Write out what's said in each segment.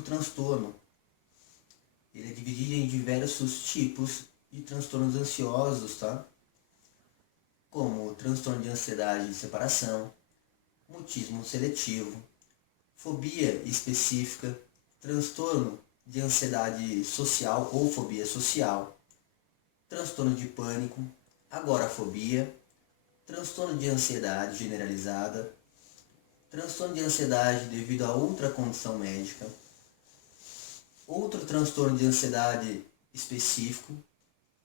por transtorno. Ele é dividido em diversos tipos de transtornos ansiosos, tá? Como transtorno de ansiedade de separação, mutismo seletivo, fobia específica, transtorno de ansiedade social ou fobia social, transtorno de pânico, agorafobia, transtorno de ansiedade generalizada, transtorno de ansiedade devido a outra condição médica, outro transtorno de ansiedade específico,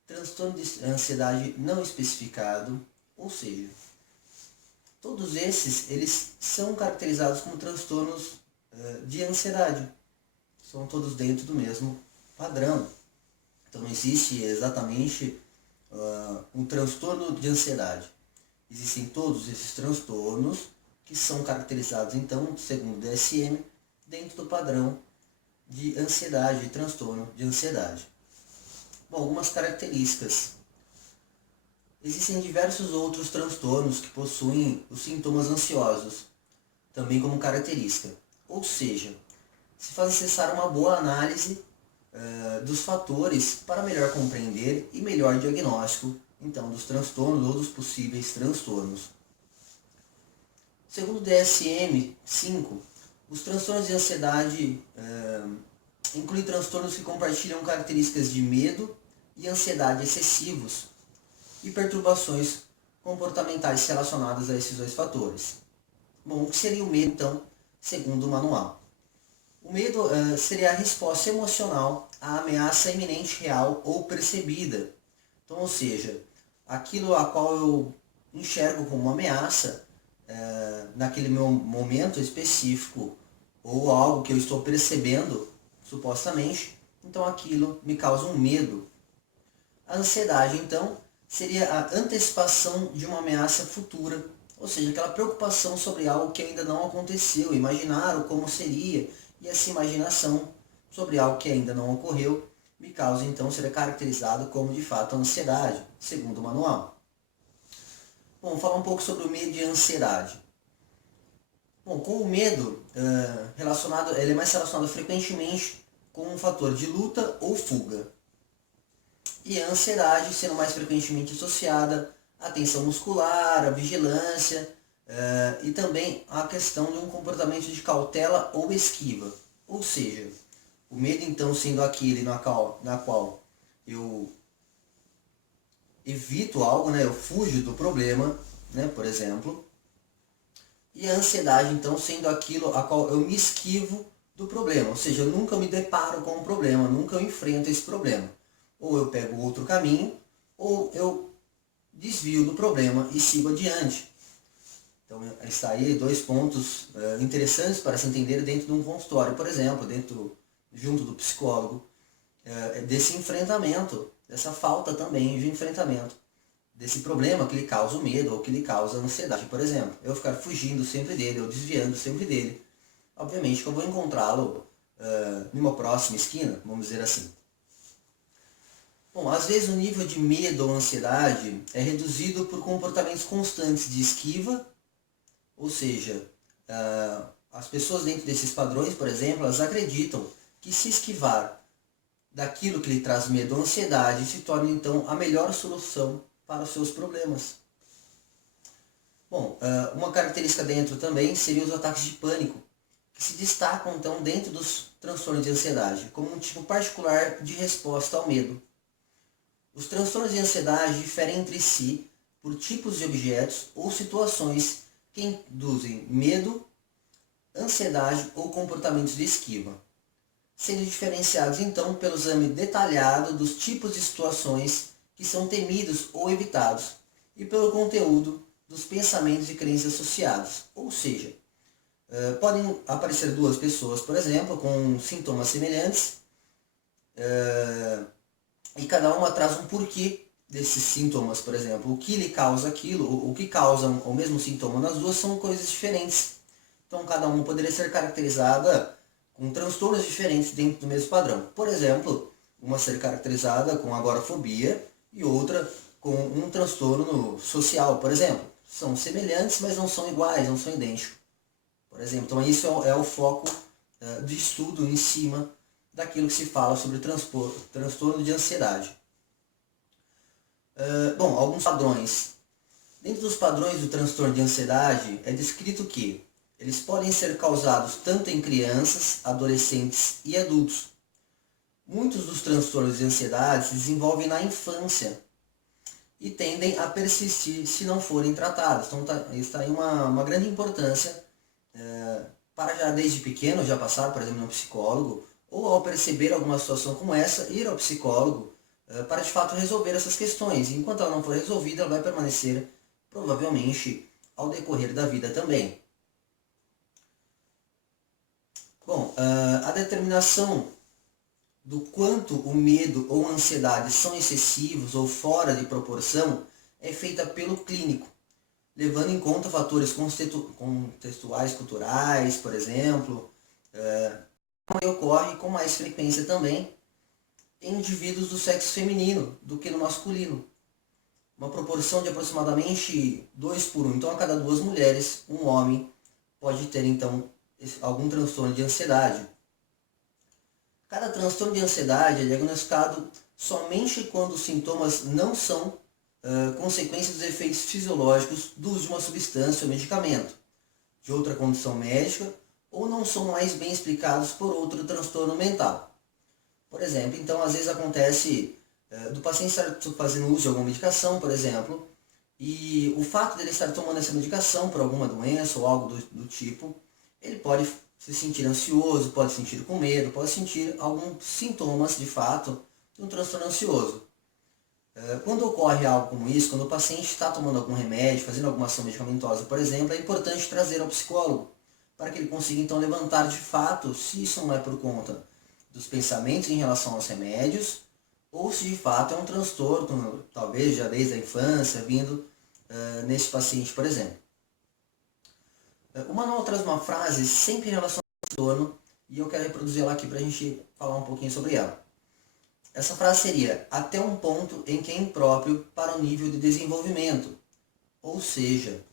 transtorno de ansiedade não especificado, ou seja, todos esses eles são caracterizados como transtornos de ansiedade. São todos dentro do mesmo padrão. Então não existe exatamente um transtorno de ansiedade. Existem todos esses transtornos que são caracterizados, então, segundo o DSM, dentro do padrão de ansiedade, de transtorno de ansiedade. Bom, algumas características. Existem diversos outros transtornos que possuem os sintomas ansiosos, também como característica. Ou seja, se faz necessária uma boa análise dos fatores para melhor compreender e melhor diagnóstico, então, dos transtornos ou dos possíveis transtornos. Segundo o DSM-5, os transtornos de ansiedade incluem transtornos que compartilham características de medo e ansiedade excessivos e perturbações comportamentais relacionadas a esses dois fatores. Bom, o que seria o medo, então, segundo o manual? O medo seria a resposta emocional à ameaça iminente, real ou percebida. Então, ou seja, aquilo a qual eu enxergo como uma ameaça, naquele meu momento específico, ou algo que eu estou percebendo, supostamente, então aquilo me causa um medo. A ansiedade, então, seria a antecipação de uma ameaça futura, ou seja, aquela preocupação sobre algo que ainda não aconteceu, imaginar o como seria, e essa imaginação sobre algo que ainda não ocorreu me causa, então, ser caracterizado como, de fato, ansiedade, segundo o manual. Bom, vou falar um pouco sobre o medo e a ansiedade. Bom, com o medo, ele é mais relacionado frequentemente com um fator de luta ou fuga. E a ansiedade sendo mais frequentemente associada à tensão muscular, à vigilância e também à questão de um comportamento de cautela ou esquiva. Ou seja, o medo então sendo aquele na qual eu evito algo, né? Eu fujo do problema, né? Por exemplo. E a ansiedade então sendo aquilo a qual eu me esquivo do problema. Ou seja, eu nunca me deparo com o problema, nunca eu enfrento esse problema. Ou eu pego outro caminho, ou eu desvio do problema e sigo adiante. Então está aí dois pontos interessantes para se entender dentro de um consultório, por exemplo, junto do psicólogo, desse enfrentamento, dessa falta também de enfrentamento, desse problema que lhe causa o medo ou que lhe causa a ansiedade, por exemplo. Eu ficar fugindo sempre dele, ou desviando sempre dele. Obviamente que eu vou encontrá-lo numa próxima esquina, vamos dizer assim. Bom, às vezes o nível de medo ou ansiedade é reduzido por comportamentos constantes de esquiva, ou seja, as pessoas dentro desses padrões, por exemplo, elas acreditam que se esquivar daquilo que lhe traz medo ou ansiedade se torna então a melhor solução para os seus problemas. Bom, uma característica dentro também seria os ataques de pânico, que se destacam então dentro dos transtornos de ansiedade, como um tipo particular de resposta ao medo. Os transtornos de ansiedade diferem entre si por tipos de objetos ou situações que induzem medo, ansiedade ou comportamentos de esquiva, sendo diferenciados então pelo exame detalhado dos tipos de situações que são temidos ou evitados e pelo conteúdo dos pensamentos e crenças associados. Ou seja, podem aparecer duas pessoas, por exemplo, com sintomas semelhantes, e cada uma traz um porquê desses sintomas, por exemplo. O que lhe causa aquilo, o que causa o mesmo sintoma nas duas são coisas diferentes. Então cada uma poderia ser caracterizada com transtornos diferentes dentro do mesmo padrão. Por exemplo, uma ser caracterizada com agorafobia e outra com um transtorno social, por exemplo. São semelhantes, mas não são iguais, não são idênticos. Por exemplo, então isso é o foco de estudo em cima daquilo que se fala sobre transtorno de ansiedade. Bom, alguns padrões. Dentro dos padrões do transtorno de ansiedade, é descrito que eles podem ser causados tanto em crianças, adolescentes e adultos. Muitos dos transtornos de ansiedade se desenvolvem na infância e tendem a persistir se não forem tratados. Então está aí uma grande importância para já desde pequeno já passar, por exemplo, no psicólogo, ou ao perceber alguma situação como essa, ir ao psicólogo para de fato resolver essas questões. Enquanto ela não for resolvida, ela vai permanecer provavelmente ao decorrer da vida também. Bom, a determinação do quanto o medo ou a ansiedade são excessivos ou fora de proporção é feita pelo clínico, levando em conta fatores contextuais, culturais, por exemplo, que ocorre com mais frequência também em indivíduos do sexo feminino do que no masculino. Uma proporção de aproximadamente 2:1. Então, a cada 2 mulheres, um homem pode ter, então, algum transtorno de ansiedade. Cada transtorno de ansiedade é diagnosticado somente quando os sintomas não são consequências dos efeitos fisiológicos do uso de uma substância ou medicamento, de outra condição médica, ou não são mais bem explicados por outro transtorno mental. Por exemplo, então às vezes acontece do paciente estar fazendo uso de alguma medicação, por exemplo, e o fato dele estar tomando essa medicação por alguma doença ou algo do tipo, ele pode se sentir ansioso, pode se sentir com medo, pode sentir alguns sintomas de fato de um transtorno ansioso. Quando ocorre algo como isso, quando o paciente está tomando algum remédio, fazendo alguma ação medicamentosa, por exemplo, é importante trazer ao psicólogo, para que ele consiga então levantar de fato se isso não é por conta dos pensamentos em relação aos remédios, ou se de fato é um transtorno, talvez já desde a infância, vindo nesse paciente, por exemplo. O manual traz uma frase sempre em relação ao transtorno, e eu quero reproduzir ela aqui para a gente falar um pouquinho sobre ela. Essa frase seria: até um ponto em que é impróprio para o nível de desenvolvimento. Ou seja,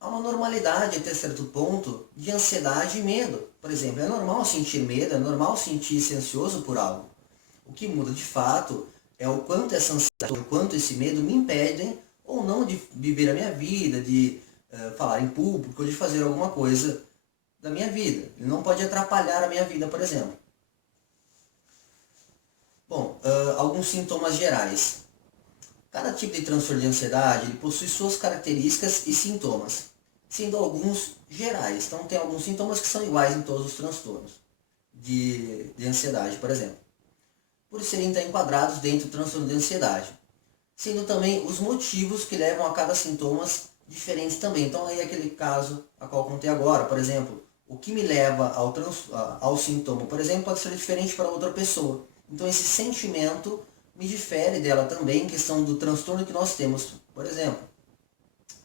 há uma normalidade até certo ponto de ansiedade e medo. Por exemplo, é normal sentir medo, é normal sentir-se ansioso por algo. O que muda de fato é o quanto essa ansiedade, o quanto esse medo me impedem ou não de viver a minha vida, de falar em público, ou de fazer alguma coisa da minha vida. Ele não pode atrapalhar a minha vida, por exemplo. Bom, alguns sintomas gerais. Cada tipo de transtorno de ansiedade ele possui suas características e sintomas, sendo alguns gerais. Então, tem alguns sintomas que são iguais em todos os transtornos de ansiedade, por exemplo, por serem então enquadrados dentro do transtorno de ansiedade, sendo também os motivos que levam a cada sintomas diferentes também. Então, aí aquele caso a qual eu contei agora, por exemplo, o que me leva ao sintoma, por exemplo, pode ser diferente para outra pessoa. Então, esse sentimento me difere dela também em questão do transtorno que nós temos, por exemplo.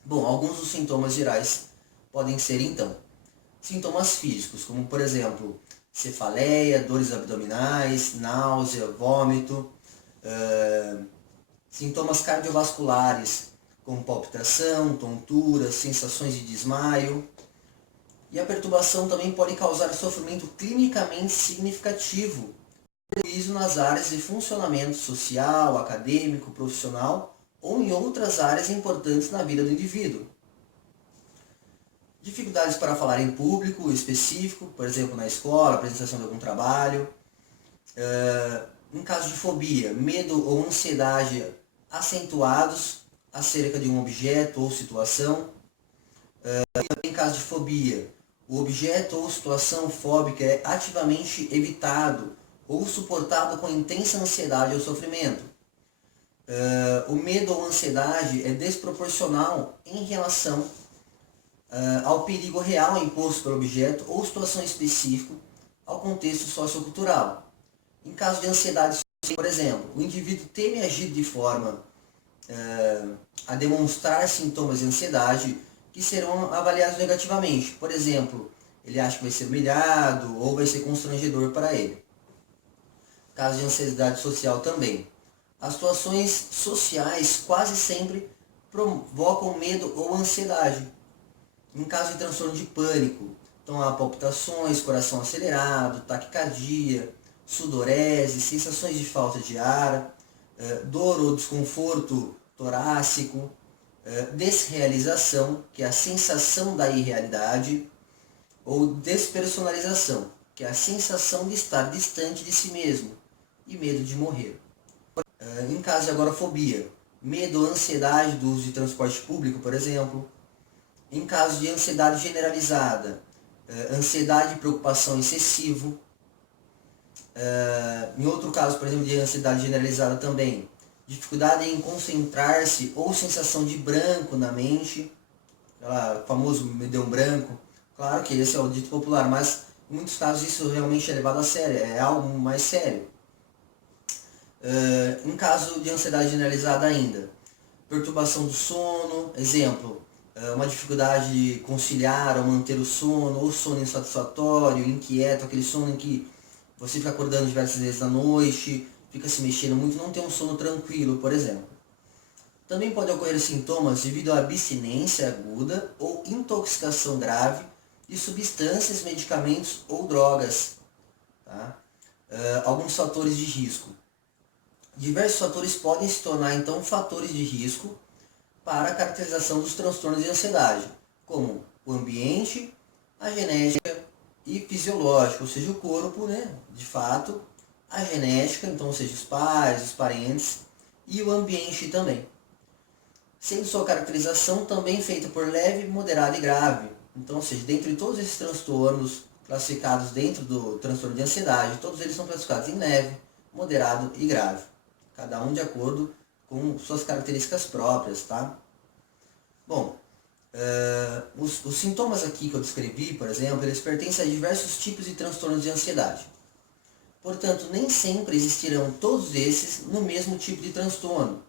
Bom, alguns dos sintomas gerais podem ser, então, sintomas físicos, como, por exemplo, cefaleia, dores abdominais, náusea, vômito, sintomas cardiovasculares, como palpitação, tontura, sensações de desmaio. E a perturbação também pode causar sofrimento clinicamente significativo, prejuízo nas áreas de funcionamento social, acadêmico, profissional ou em outras áreas importantes na vida do indivíduo. Dificuldades para falar em público específico, por exemplo, na escola, apresentação de algum trabalho. Em caso de fobia, medo ou ansiedade acentuados acerca de um objeto ou situação. Em caso de fobia, o objeto ou situação fóbica é ativamente evitado ou suportado com intensa ansiedade ou sofrimento. O medo ou ansiedade é desproporcional em relação ao perigo real imposto pelo objeto ou situação específica ao contexto sociocultural. Em caso de ansiedade, por exemplo, o indivíduo teme agir de forma a demonstrar sintomas de ansiedade que serão avaliados negativamente. Por exemplo, ele acha que vai ser humilhado ou vai ser constrangedor para ele. Caso de ansiedade social também. As situações sociais quase sempre provocam medo ou ansiedade. Em caso de transtorno de pânico, Então há palpitações, coração acelerado, taquicardia, sudorese, sensações de falta de ar, dor ou desconforto torácico, desrealização, que é a sensação da irrealidade, ou despersonalização, que é a sensação de estar distante de si mesmo, e medo de morrer. Em caso de agorafobia, medo ou ansiedade do uso de transporte público, por exemplo. Em caso de ansiedade generalizada, ansiedade e preocupação excessivo. Em outro caso, por exemplo, de ansiedade generalizada também, dificuldade em concentrar-se ou sensação de branco na mente, o famoso me deu um branco. Claro que esse é o dito popular, mas em muitos casos isso realmente é levado a sério, é algo mais sério. Em caso de ansiedade generalizada ainda, perturbação do sono, exemplo, uma dificuldade de conciliar ou manter o sono, ou sono insatisfatório, inquieto, aquele sono em que você fica acordando diversas vezes à noite, fica se mexendo muito, não tem um sono tranquilo, por exemplo. Também pode ocorrer sintomas devido à abstinência aguda ou intoxicação grave de substâncias, medicamentos ou drogas. Tá? Alguns fatores de risco. Diversos fatores podem se tornar, então, fatores de risco para a caracterização dos transtornos de ansiedade, como o ambiente, a genética e fisiológico, ou seja, o corpo, né, de fato, a genética, então, ou seja, os pais, os parentes, e o ambiente também. Sendo sua caracterização também feita por leve, moderado e grave. Então, ou seja, dentro de todos esses transtornos classificados dentro do transtorno de ansiedade, todos eles são classificados em leve, moderado e grave. Cada um de acordo com suas características próprias, tá? Bom, os sintomas aqui que eu descrevi, por exemplo, eles pertencem a diversos tipos de transtornos de ansiedade. Portanto, nem sempre existirão todos esses no mesmo tipo de transtorno.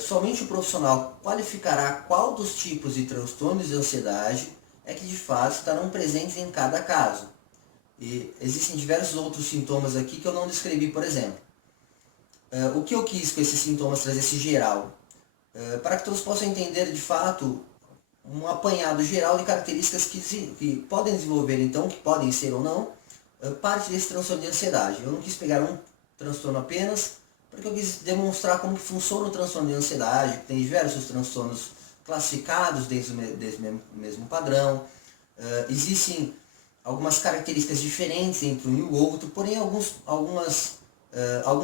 Somente o profissional qualificará qual dos tipos de transtornos de ansiedade é que de fato estarão presentes em cada caso. E existem diversos outros sintomas aqui que eu não descrevi, por exemplo. O que eu quis com esses sintomas trazer esse geral? Para que todos possam entender de fato um apanhado geral de características que podem desenvolver, então, que podem ser ou não, parte desse transtorno de ansiedade. Eu não quis pegar um transtorno apenas, porque eu quis demonstrar como que funciona o transtorno de ansiedade, que tem diversos transtornos classificados dentro desse mesmo padrão. Existem algumas características diferentes entre um e o outro, porém alguns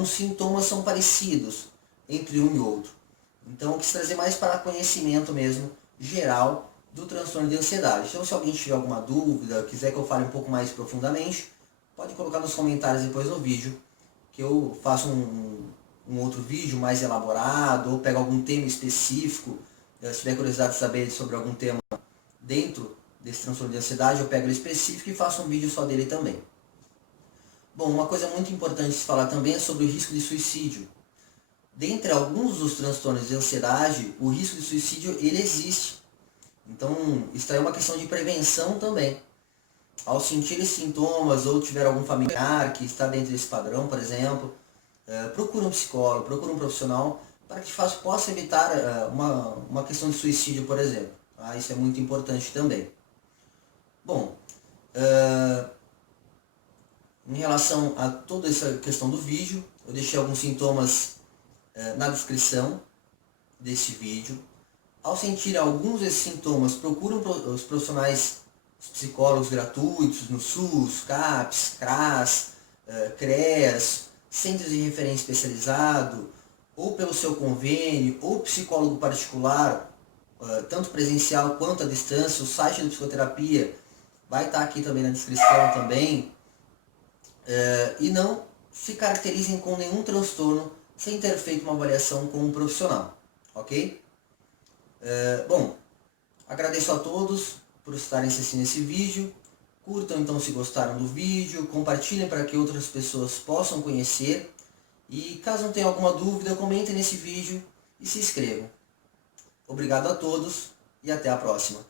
sintomas são parecidos entre um e outro. Então eu quis trazer mais para conhecimento mesmo, geral, do transtorno de ansiedade. Então se alguém tiver alguma dúvida, quiser que eu fale um pouco mais profundamente, pode colocar nos comentários depois do vídeo, que eu faço um outro vídeo mais elaborado, ou pego algum tema específico. Se tiver curiosidade de saber sobre algum tema dentro desse transtorno de ansiedade, eu pego ele específico e faço um vídeo só dele também. Bom, uma coisa muito importante de se falar também é sobre o risco de suicídio. Dentre alguns dos transtornos de ansiedade, o risco de suicídio ele existe. Então, isso é uma questão de prevenção também. Ao sentir esses sintomas ou tiver algum familiar que está dentro desse padrão, por exemplo, procure um psicólogo, procure um profissional para que possa evitar uma questão de suicídio, por exemplo. Isso é muito importante também. Bom, em relação a toda essa questão do vídeo, eu deixei alguns sintomas na descrição desse vídeo. Ao sentir alguns desses sintomas, procurem os profissionais, os psicólogos gratuitos no SUS, CAPS, CRAS, CREAS, centros de referência especializado, ou pelo seu convênio, ou psicólogo particular, tanto presencial quanto à distância. O site da psicoterapia vai estar aqui também na descrição também. E não se caracterizem com nenhum transtorno sem ter feito uma avaliação com um profissional, ok? Bom, agradeço a todos por estarem assistindo esse vídeo. Curtam então se gostaram do vídeo, compartilhem para que outras pessoas possam conhecer. E caso não tenha alguma dúvida, comentem nesse vídeo e se inscrevam. Obrigado a todos e até a próxima.